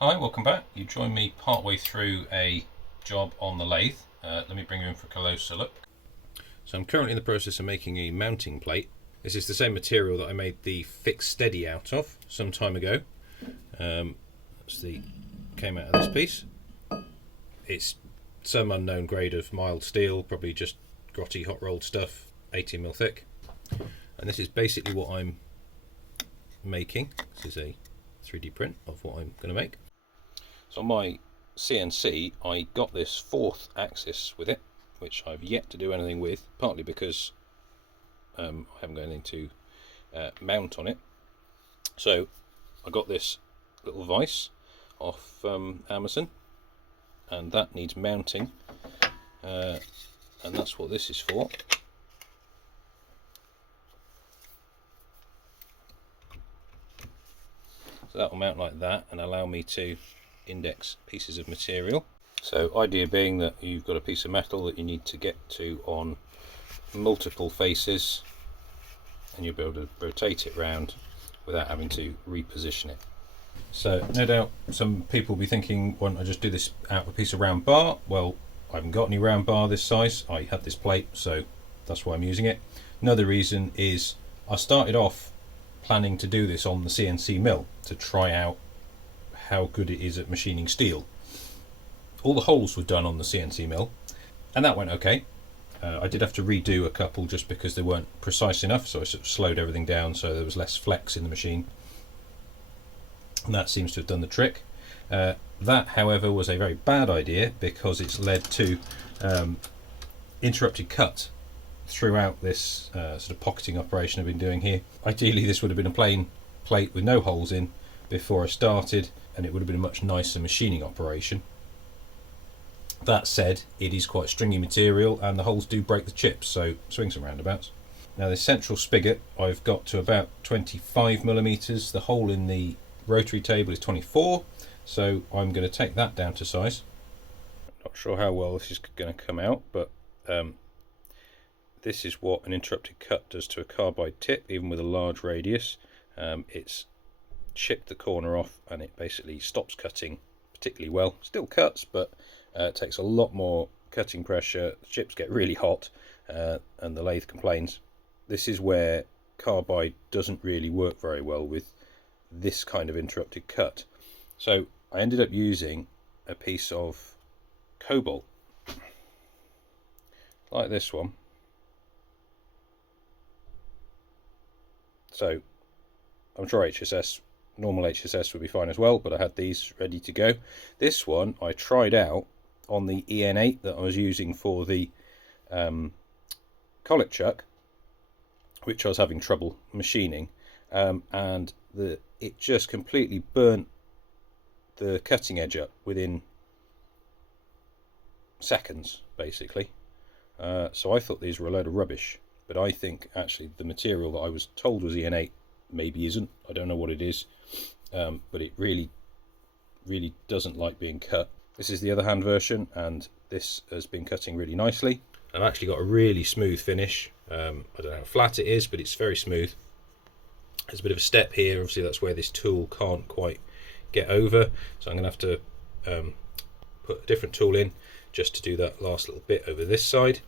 Hi, welcome back. You joined me partway through a job on the lathe. Let me bring you in for a closer look. So I'm currently in the process of making a mounting plate. This is the same material that I made the fixed steady out of some time ago. Came out of this piece. It's some unknown grade of mild steel, probably just grotty hot rolled stuff, 18mm thick. And this is basically what I'm making. This is a 3D print of what I'm going to make. So on my CNC, I got this fourth axis with it, which I've yet to do anything with, partly because I haven't got anything to mount on it. So I got this little vise off Amazon, and that needs mounting, and that's what this is for. So that will mount like that and allow me to index pieces of material. So idea being that you've got a piece of metal that you need to get to on multiple faces, and you'll be able to rotate it round without having to reposition it. So no doubt some people will be thinking, why don't I just do this out of a piece of round bar? Well, I haven't got any round bar this size. I had this plate, so that's why I'm using it. Another reason is I started off planning to do this on the CNC mill to try out how good it is at machining steel. All the holes were done on the CNC mill, and that went okay. I did have to redo a couple just because they weren't precise enough, so I sort of slowed everything down so there was less flex in the machine, and that seems to have done the trick. That, however, was a very bad idea because it's led to interrupted cut throughout this sort of pocketing operation I've been doing here. Ideally this would have been a plain plate with no holes in before I started, and it would have been a much nicer machining operation. That said, it is quite stringy material and the holes do break the chips, so swings and roundabouts. Now this central spigot I've got to about 25mm. The hole in the rotary table is 24, so I'm going to take that down to size. Not sure how well this is going to come out, but this is what an interrupted cut does to a carbide tip, even with a large radius. It's chipped the corner off and it basically stops cutting particularly well. Still cuts, but it takes a lot more cutting pressure. The chips get really hot and the lathe complains. This is where carbide doesn't really work very well with this kind of interrupted cut. So I ended up using a piece of cobalt like this one. So I'm sure normal HSS would be fine as well, but I had these ready to go. This one I tried out on the EN8 that I was using for the collet chuck, which I was having trouble machining, and it just completely burnt the cutting edge up within seconds, basically. So I thought these were a load of rubbish, but I think actually the material that I was told was EN8 maybe isn't. I don't know what it is, but it really doesn't like being cut. This is the other hand version, and this has been cutting really nicely. I've actually got a really smooth finish. I don't know how flat it is, but it's very smooth. There's a bit of a step here, obviously that's where this tool can't quite get over, so I'm going to have to put a different tool in just to do that last little bit over this side.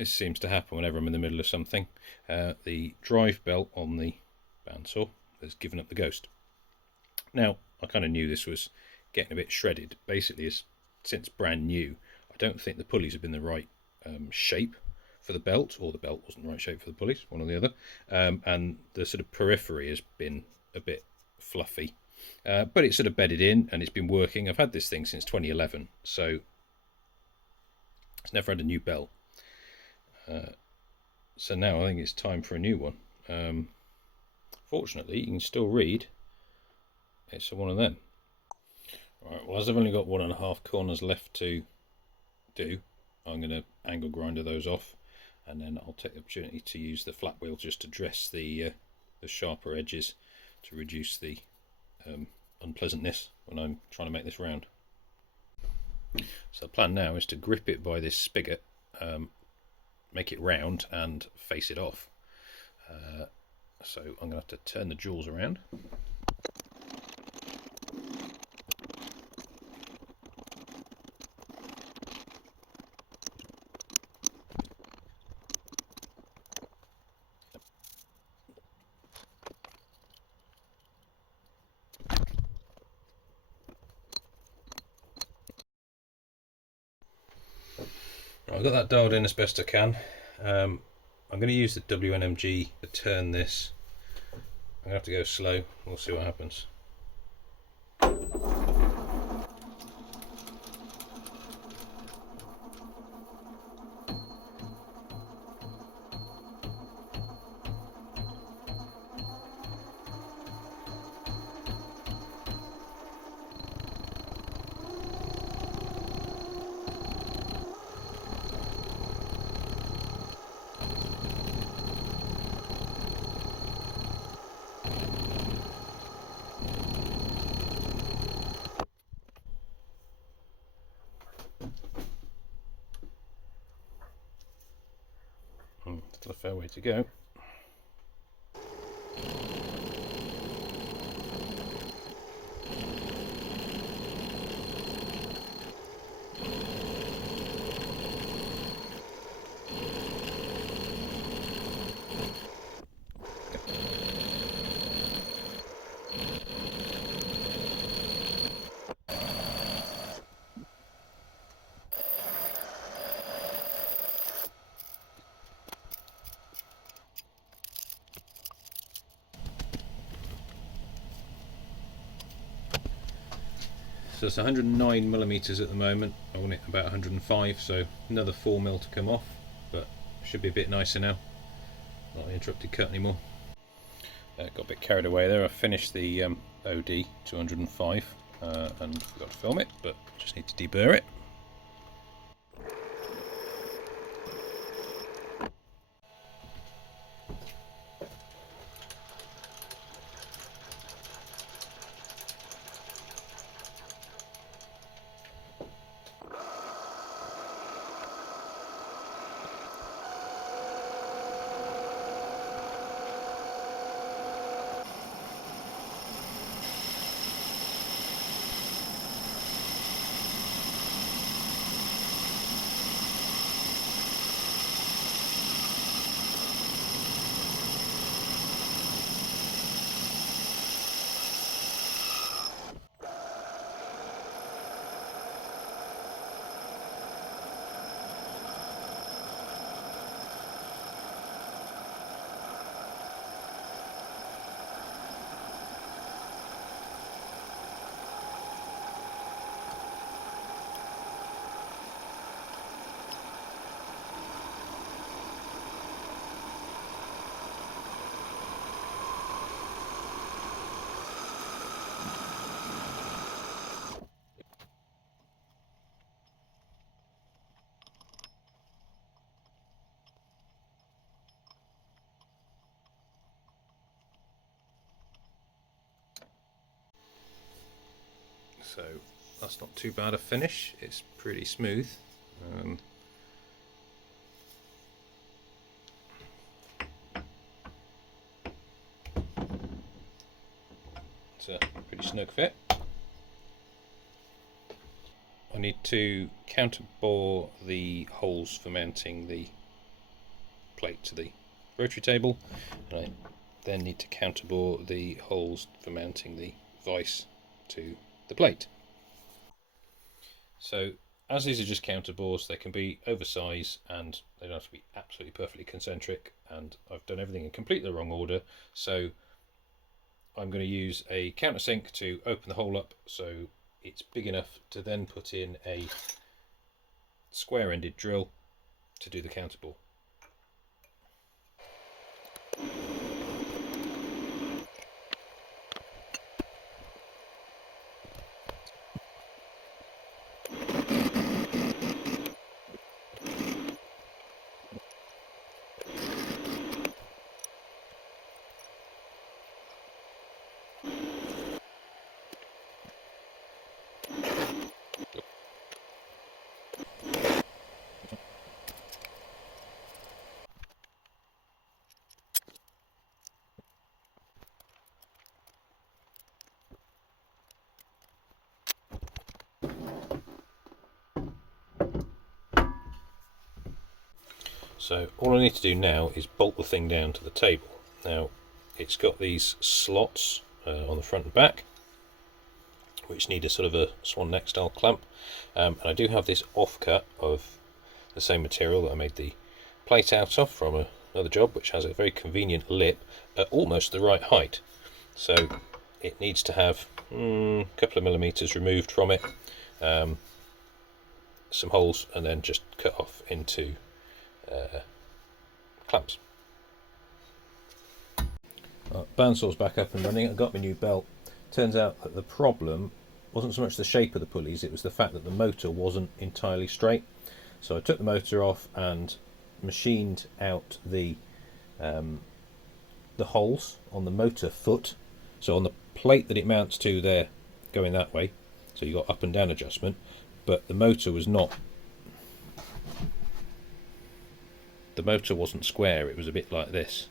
this seems to happen whenever I'm in the middle of something. The drive belt on the bandsaw has given up the ghost. Now, I kind of knew this was getting a bit shredded. Basically, since brand new, I don't think the pulleys have been the right shape for the belt, or the belt wasn't the right shape for the pulleys, one or the other. And the sort of periphery has been a bit fluffy. But it's sort of bedded in and it's been working. I've had this thing since 2011, so it's never had a new belt. So now I think it's time for a new one. Fortunately, you can still read it's one of them. Right, well, as I've only got 1.5 corners left to do, I'm going to angle grinder those off, and then I'll take the opportunity to use the flat wheel just to dress the sharper edges to reduce the unpleasantness when I'm trying to make this round. So the plan now is to grip it by this spigot, make it round and face it off. So I'm going to have to turn the jewels around. I've got that dialed in as best I can. I'm going to use the WNMG to turn this. I'm going to have to go slow. We'll see what happens. Still a fair way to go. So it's 109mm at the moment. I want it about 105, so another 4mm to come off, but should be a bit nicer now. Not an interrupted cut anymore. Got a bit carried away there. I finished the OD 205 and forgot to film it, but just need to deburr it. So that's not too bad a finish, it's pretty smooth. It's a pretty snug fit. I need to counterbore the holes for mounting the plate to the rotary table, and I then need to counterbore the holes for mounting the vise to the plate. So as these are just counterbores, they can be oversized and they don't have to be absolutely perfectly concentric, and I've done everything in completely the wrong order, so I'm going to use a countersink to open the hole up so it's big enough to then put in a square-ended drill to do the counterbore. So all I need to do now is bolt the thing down to the table. Now it's got these slots on the front and back, which need a sort of a swan neck style clamp, and I do have this offcut of the same material that I made the plate out of from another job, which has a very convenient lip at almost the right height. So it needs to have a couple of millimeters removed from it, some holes, and then just cut off into clamps. Bandsaw's back up and running. I got my new belt. Turns out that the problem wasn't so much the shape of the pulleys, it was the fact that the motor wasn't entirely straight. So I took the motor off and machined out the holes on the motor foot. So on the plate that it mounts to there, going that way, so you got up and down adjustment, but the motor was not. The motor wasn't square, it was a bit like this.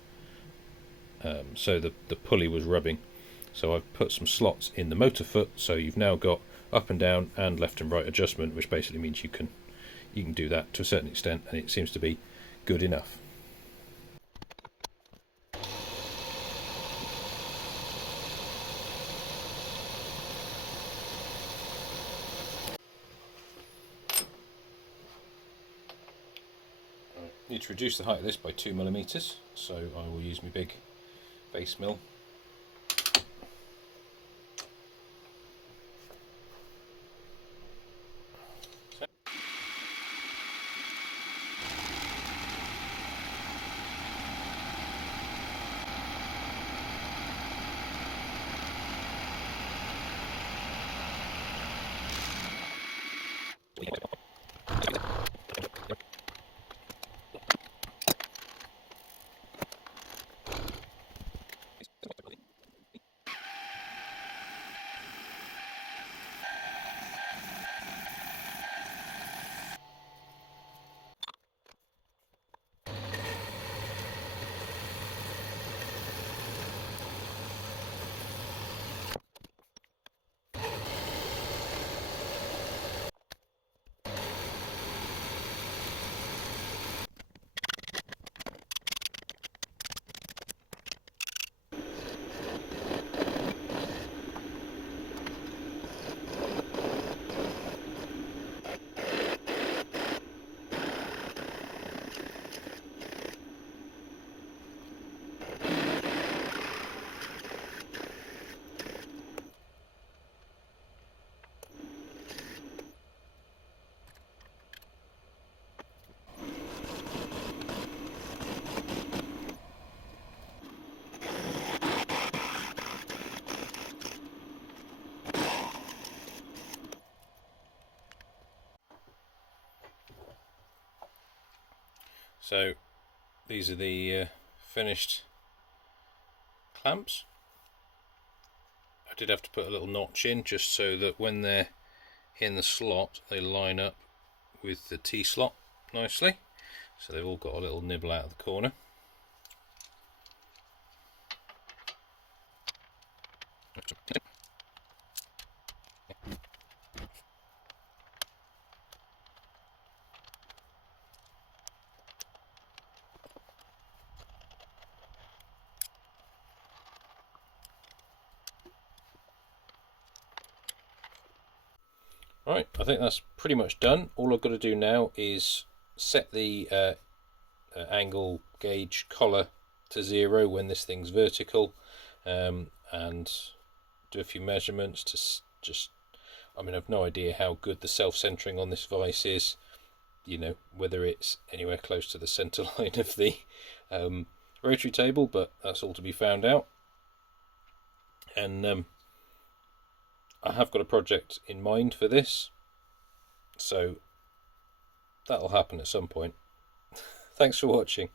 So the pulley was rubbing. So I've put some slots in the motor foot, so you've now got up and down and left and right adjustment, which basically means you can do that to a certain extent, and it seems to be good enough. I need to reduce the height of this by 2 millimeters, so I will use my big base mill. So these are the finished clamps. I did have to put a little notch in just so that when they're in the slot they line up with the T-slot nicely. So they've all got a little nibble out of the corner. Right, I think that's pretty much done. All I've got to do now is set the angle gauge collar to 0 when this thing's vertical, and do a few measurements to just, I mean, I've no idea how good the self-centering on this vise is, you know, whether it's anywhere close to the center line of the rotary table, but that's all to be found out. And I have got a project in mind for this, so that'll happen at some point. Thanks for watching.